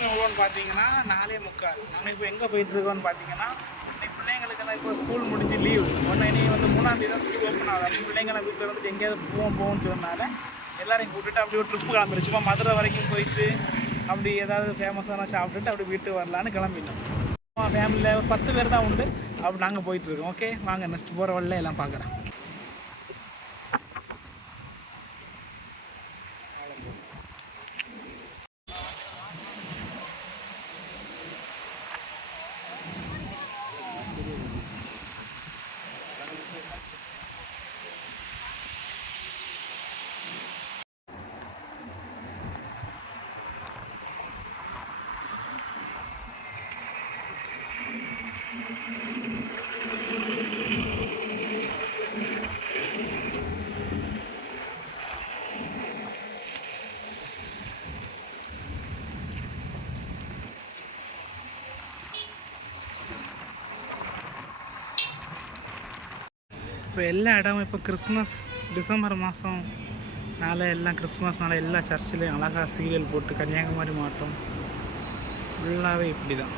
Time எவ்வளோன்னு பார்த்தீங்கன்னா 4:45. நாங்கள் இப்போ எங்கே போயிட்டுருக்கோன்னு பார்த்தீங்கன்னா இன்னைக்கு பிள்ளைங்களுக்கெல்லாம் இப்போ ஸ்கூல் முடிஞ்சு லீவு இனி வந்து 3ஆம் தேதி தான் ஸ்கூல் ஓப்பன் ஆகுது. அப்படி பிள்ளைங்களை வீட்டில் இருந்துட்டு எங்கேயாவது போவோம்னு சொன்னனால எல்லோரும் கூப்பிட்டுட்டு அப்படி ஒரு ட்ரிப்பு கிளம்பிடு. சும்மா மதுரை வரைக்கும் போயிட்டு அப்படி ஏதாவது ஃபேமஸான சாப்பிட்டுட்டு அப்படி வீட்டு வரலான்னு கிளம்பிட்டோம். ஃபேமிலியில் ஒரு 10 பேர் தான் உண்டு. அப்படி நாங்கள் போயிட்டுருக்கோம். ஓகே வாங்க நெக்ஸ்ட் போகிற வழியில் எல்லாம் பார்க்குறேன். இப்போ எல்லா இடமும் இப்போ கிறிஸ்மஸ் டிசம்பர் மாதம்னால எல்லாம் கிறிஸ்மஸ்னால எல்லா சர்ச்சிலையும் அழகாக சீரியல் போட்டு கன்னியாகுமரி மாவட்டம் ஃபுல்லாகவே இப்படி தான்.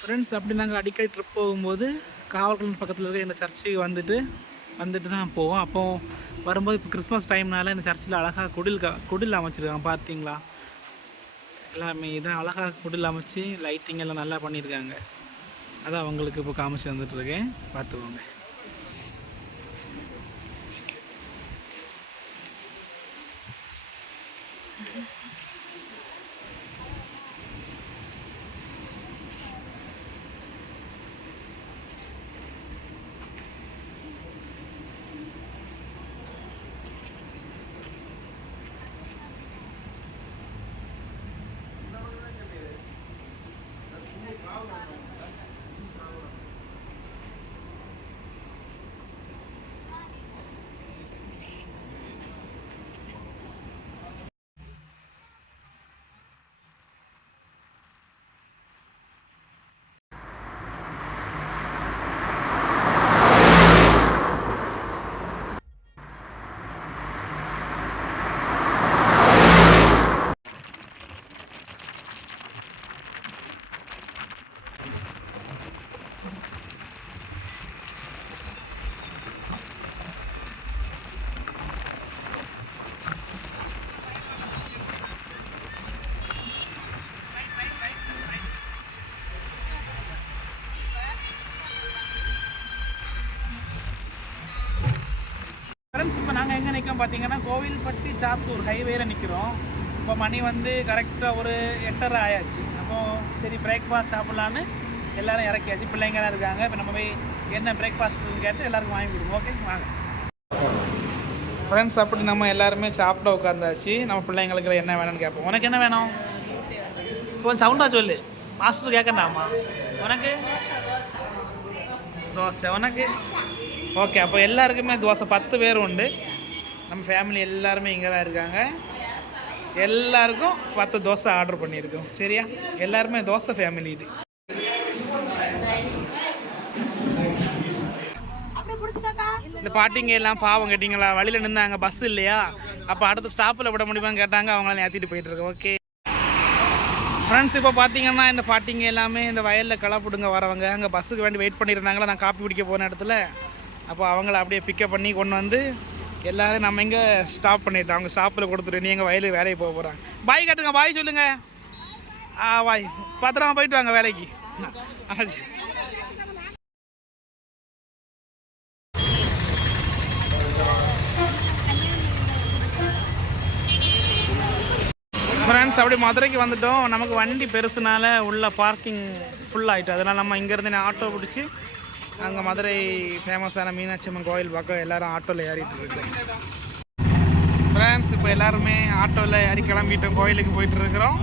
ஃப்ரெண்ட்ஸ் அப்படி நாங்கள் அடிக்கடி ட்ரிப் போகும்போது காவல்குளம் பக்கத்தில் இருக்க இந்த சர்ச்சுக்கு வந்துட்டு தான் போவோம். அப்போது வரும்போது இப்போ கிறிஸ்மஸ் டைம்னால இந்த சர்ச்சில் அழகாக குடில் அமைச்சிருக்காங்க. பார்த்தீங்களா, எல்லாமே இதான் அழகாக குடில் அமைச்சு லைட்டிங் எல்லாம் நல்லா பண்ணியிருக்காங்க. அதான் அவங்களுக்கு இப்போ காமிச்சு வந்துட்டுருக்கேன், பார்த்துக்கோங்க. ஃப்ரெண்ட்ஸ் இப்போ நாங்கள் எங்கே நிற்கிறோம் பார்த்தீங்கன்னா கோவில்பட்டி சாத்தூர் ஹைவேல நிற்கிறோம். இப்போ மணி வந்து கரெக்டாக ஒரு 8:30 ஆயாச்சு. அப்போது சரி பிரேக்ஃபாஸ்ட் சாப்பிட்லான்னு எல்லோரும் இறக்கியாச்சு. பிள்ளைங்களாம் இருக்காங்க. இப்போ நம்ம போய் என்ன பிரேக்ஃபாஸ்ட்னு கேட்டு எல்லாருக்கும் வாங்கி கொடுப்போம். ஓகே வாங்க ஃப்ரெண்ட்ஸ். அப்படி நம்ம எல்லாருமே சாப்பிட உட்காந்தாச்சு. நம்ம பிள்ளைங்களுக்கு என்ன வேணும்னு கேட்போம். உனக்கு என்ன வேணும்? சவுண்டாக சொல்லு, மாஸ்டர் கேட்கண்டாமா. உனக்கு தோசை, உனக்கு ஓகே. அப்போ எல்லாருக்குமே தோசை. 10 பேர் உண்டு. நம்ம ஃபேமிலி எல்லாருமே இங்கே தான் இருக்காங்க. எல்லாருக்கும் 10 தோசை ஆர்டர் பண்ணியிருக்கோம். சரியா, எல்லாருமே தோசை ஃபேமிலி. இது இந்த பாட்டிங்க எல்லாம் பாவம் கேட்டிங்களா, வழியில் நின்றாங்க, பஸ் இல்லையா, அப்போ அடுத்த ஸ்டாப்பில் விட முடியுமான்னு கேட்டாங்க. அவங்களாம் ஏற்றிட்டு போயிட்டுருக்கோம். ஓகே ஃப்ரெண்ட்ஸ், இப்போ பார்த்தீங்கன்னா இந்த பாட்டிங்க எல்லாமே இந்த வயலில் களப்பிடுங்க வரவங்க. அங்கே பஸ்ஸுக்கு வேண்டி வெயிட் பண்ணியிருந்தாங்களா. நான் காப்பி குடிக்க போன இடத்துல அப்போ அவங்கள அப்படியே பிக்கப் பண்ணி கொண்டு வந்து எல்லோரும் நம்ம இங்கே ஸ்டாப் பண்ணிட்டோம். அவங்க ஸ்டாப்பில் கொடுத்துட்டு நீ எங்கள் வயலுக்கு வேலைக்கு போக போகிறாங்க. பாய் கட்டுங்க, பாய் சொல்லுங்கள். பாய், பத்திரமா போயிட்டு வாங்க வேலைக்கு. ஃப்ரெண்ட்ஸ் அப்படி மதுரைக்கு வந்துட்டோம். நமக்கு வண்டி பெருசுனால உள்ள பார்க்கிங் ஃபுல்லாகிட்டு. அதனால் நம்ம இங்கேருந்து ஆட்டோ பிடிச்சி அங்கே மதுரை ஃபேமஸான மீனாட்சி அம்மன் கோயில் பார்க்க எல்லோரும் ஆட்டோவில் ஏறிட்டு இருக்கோம். ஃப்ரெண்ட்ஸ் இப்போ எல்லாருமே ஆட்டோவில் ஏறி கிளம்பிட்டோம். கோயிலுக்கு போயிட்டு இருக்கிறோம்.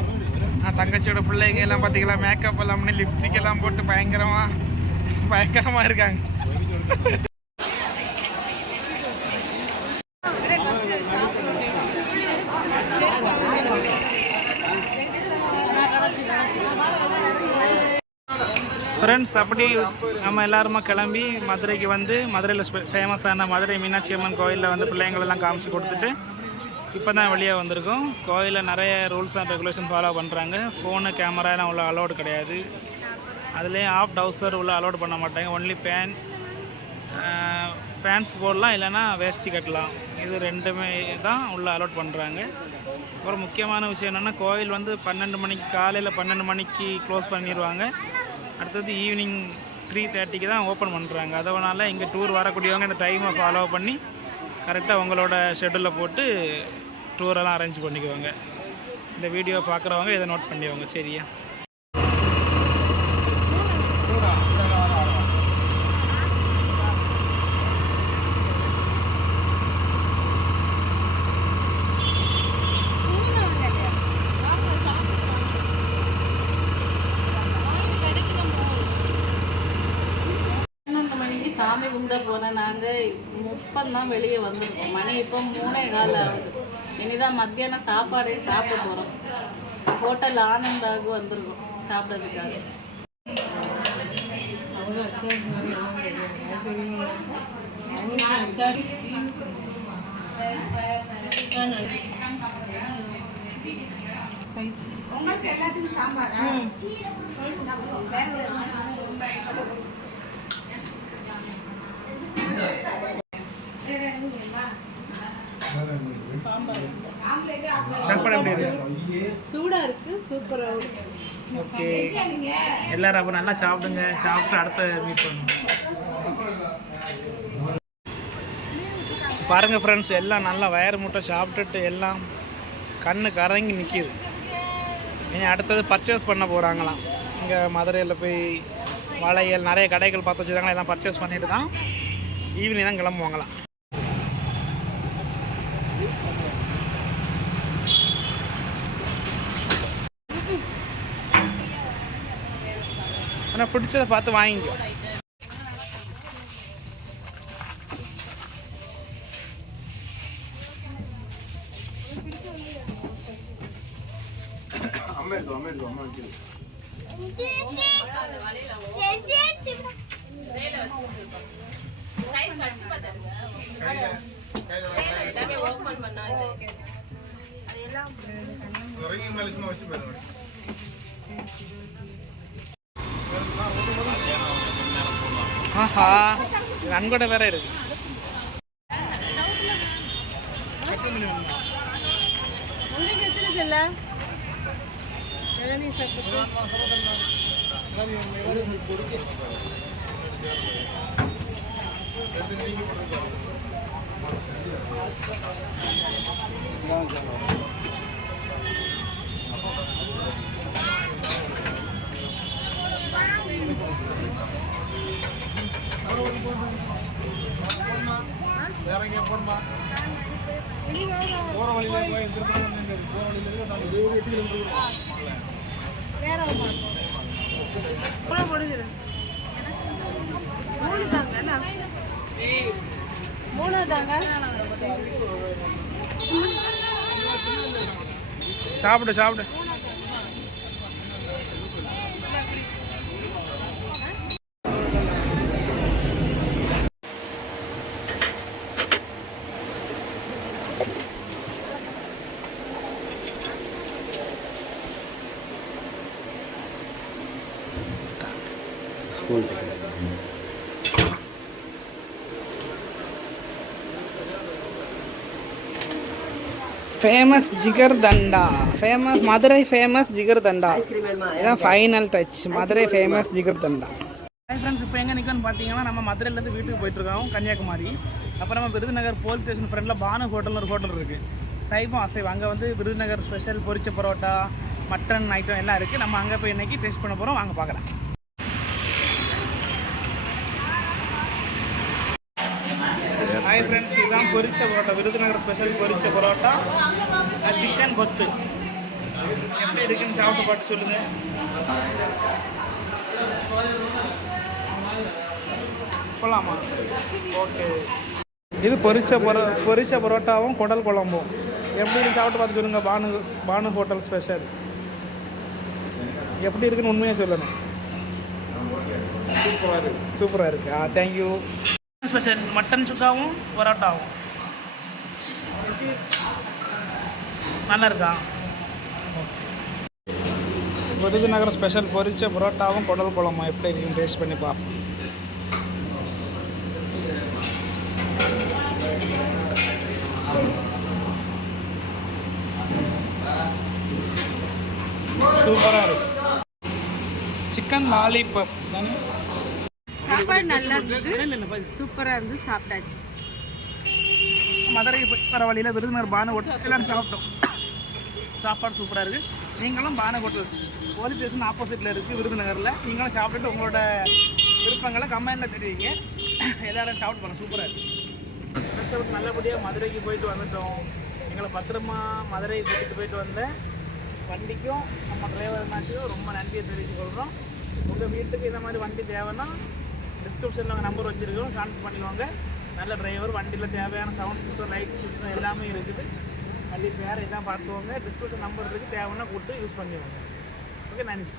தங்கச்சியோட பிள்ளைங்க எல்லாம் பார்த்தீங்களா, மேக்கப் எல்லாம் பண்ணி லிப்ஸ்டிக் எல்லாம் போட்டு பயங்கரமாக இருக்காங்க. ஃப்ரெண்ட்ஸ், அப்படி நம்ம எல்லாருமா கிளம்பி மதுரைக்கு வந்து மதுரையில் ஃபேமஸான மதுரை மீனாட்சி அம்மன் கோயிலில் வந்து பிள்ளைங்களெல்லாம் காமிச்சு கொடுத்துட்டு இப்போ தான் வெளியே வந்திருக்கோம். கோயிலில் நிறைய ரூல்ஸ் அண்ட் ரெகுலேஷன் ஃபாலோ பண்ணுறாங்க. ஃபோனு கேமராலாம் உள்ள அலோடு கிடையாது. அதுலேயும் ஆஃப் டவுசர் உள்ள அலோடு பண்ண மாட்டாங்க. ஒன்லி பேண்ட்ஸ் போடலாம், இல்லைனா வேஷ்டி கட்டலாம். இது ரெண்டுமே தான் உள்ள அலோட் பண்ணுறாங்க. ஒரு முக்கியமான விஷயம் என்னென்னா, கோயில் வந்து 12 மணிக்கு காலையில் 12 மணிக்கு க்ளோஸ் பண்ணிடுவாங்க. அடுத்தது ஈவினிங் 3:30க்கு தான் ஓப்பன் பண்ணுறாங்க. அதனால் இங்கே டூர் வரக்கூடியவங்க இந்த டைமை ஃபாலோ பண்ணி கரெக்டாக உங்களோட ஷெட்யூலில் போட்டு டூரெல்லாம் அரேஞ்ச் பண்ணிக்குவாங்க. இந்த வீடியோ பார்க்குறவங்க இதை நோட் பண்ணிடுவாங்க. சரியா? சாமி கும்பிட போனேன். நாங்கள் 30 தான் வெளியே வந்திருக்கோம். மணி இப்போ 3:15 ஆகுது. இனிதான் மத்தியானம் சாப்பாடே சாப்பிட போகிறோம். ஹோட்டல் ஆனந்தாவுக்கு வந்திருக்கோம் சாப்பிட்றதுக்காக. உங்களுக்கு எல்லாத்துக்கும் சாம்பார் சாப்பாடு எப்படி இருக்கு? சூடாக இருக்குது, சூப்பராக இருக்குது. ஓகே, எல்லோரும் அப்போ நல்லா சாப்பிடுங்க. சாப்பிட்டு அடுத்த மீட் பண்ணுவோம். பாருங்கள் ஃப்ரெண்ட்ஸ், எல்லாம் நல்லா வயறு முட்டை சாப்பிட்டுட்டு எல்லாம் கண்ணு கறங்கி நிற்கிது. இனி அடுத்தது பர்ச்சேஸ் பண்ண போகிறாங்களாம். இங்கே மதுரையில் போய் வளையல் நிறைய கடைகள் பார்த்து வச்சுருக்காங்களா, எல்லாம் பர்ச்சேஸ் பண்ணிட்டு தான் ஈவினிங் தான் கிளம்புவாங்களாம். ஆனால் பிடிச்சதை பார்த்து வாங்கிக்கோ. ஆஹா, நன்கொடை வேற இருக்கு. சாப்பிடு சாப்பிடு. ஃபேமஸ் ஜிகர் தண்டா, ஃபேமஸ் மதுரை ஃபேமஸ் ஜிகர் தண்டா. இதுதான் ஃபைனல் டச், மதுரை ஃபேமஸ் ஜிகர் தண்டா. ஹாய் ஃப்ரெண்ட்ஸ், இப்போ எங்கே நிற்கணும்னு பார்த்தீங்கன்னா, நம்ம மதுரையிலேருந்து வீட்டுக்கு போயிட்டுருக்கோம் கன்னியாகுமரி. அப்புறம் நம்ம விருதுநகர் போலீஸ் ஸ்டேஷன் ஃப்ரெண்டில் பானு ஹோட்டல்னு ஒரு ஹோட்டல் இருக்குது. சைவம் அசைவம். அங்கே வந்து விருதுநகர் ஸ்பெஷல் பொரிச்ச பரோட்டா, மட்டன் ஐட்டம் எல்லாம் இருக்குது. நம்ம அங்கே போய் இன்றைக்கி டேஸ்ட் பண்ண போகிறோம். வாங்க பார்க்கலாம். ஹாய் ஃப்ரெண்ட்ஸ், இதுதான் பொரிச்ச பரோட்டா, விருதுநகர் ஸ்பெஷல் பொரிச்ச பரோட்டா, சிக்கன் கொத்து. எப்படி இருக்குன்னு சாப்பிட்டு பார்த்து சொல்லுங்கள். போகலாமா? ஓகே. இது பொரிச்ச பரோட்டாவும் குடல் குழம்பும். எப்படி சாப்பிட்டு பார்த்து சொல்லுங்கள். பானு ஹோட்டல் ஸ்பெஷல் எப்படி இருக்குன்னு உண்மையாக சொல்லணும். சூப்பராக இருக்கு. தேங்க்யூ. ஸ்பெஷல் மட்டன் சுக்காவும் பரோட்டாவும் நல்லா இருக்கா? விருதுநகர் ஸ்பெஷல் பொரிச்ச பரோட்டாவும் குடல் குழம்பும் எப்படி இருக்குன்னு டேஸ்ட் பண்ணி பார்ப்போம். சூப்பராக இருக்கு. சிக்கன் லாலிபப் தானே? சாப்பாடு நல்லா இருந்துச்சு, சூப்பராக இருந்து சாப்பிட்டாச்சு. மதுரைக்கு போய் வர வழியில் விருதுநகர் பானை ஹோட்டல் எல்லாம் சாப்பிட்டோம். சாப்பாடு சூப்பராக இருக்குது. நீங்களும் பானை ஹோட்டல் போலீஸ் ஸ்டேஷன் ஆப்போசிட்டில் இருக்குது விருதுநகரில். நீங்களும் சாப்பிட்டுட்டு உங்களோட விருப்பங்களை கமெண்டில் தெரிவிங்க. எல்லோரும் சாப்பிட்டு போகலாம். சூப்பராக இருக்குது. கஷ்டப்பட்டு நல்லபடியாக மதுரைக்கு போயிட்டு வந்துட்டோம். எங்களை பத்திரமா மதுரைக்கு கூட்டிகிட்டு போயிட்டு வந்த வண்டிக்கும் நம்ம டிரைவர் அண்ணாச்சிக்கும் ரொம்ப நன்றியை தெரிவித்து கொள்கிறோம். உங்கள் வீட்டுக்கு இந்த மாதிரி வண்டி தேவைன்னா டிஸ்கிரிப்ஷனில் உங்கள் நம்பர் வச்சுருக்கோம், கான்டாக்ட் பண்ணிக்கோங்க. நல்ல டிரைவர், வண்டியில் தேவையான சவுண்ட் சிஸ்டம், லைட் சிஸ்டம் எல்லாமே இருக்குது. வண்டி வேறு எதாவது பார்த்துக்கோங்க. டிஸ்கிரிப்ஷன் நம்பர் இருக்குது, தேவைன்னா கூப்பிட்டு யூஸ் பண்ணிக்கோங்க. ஓகே, நன்றி.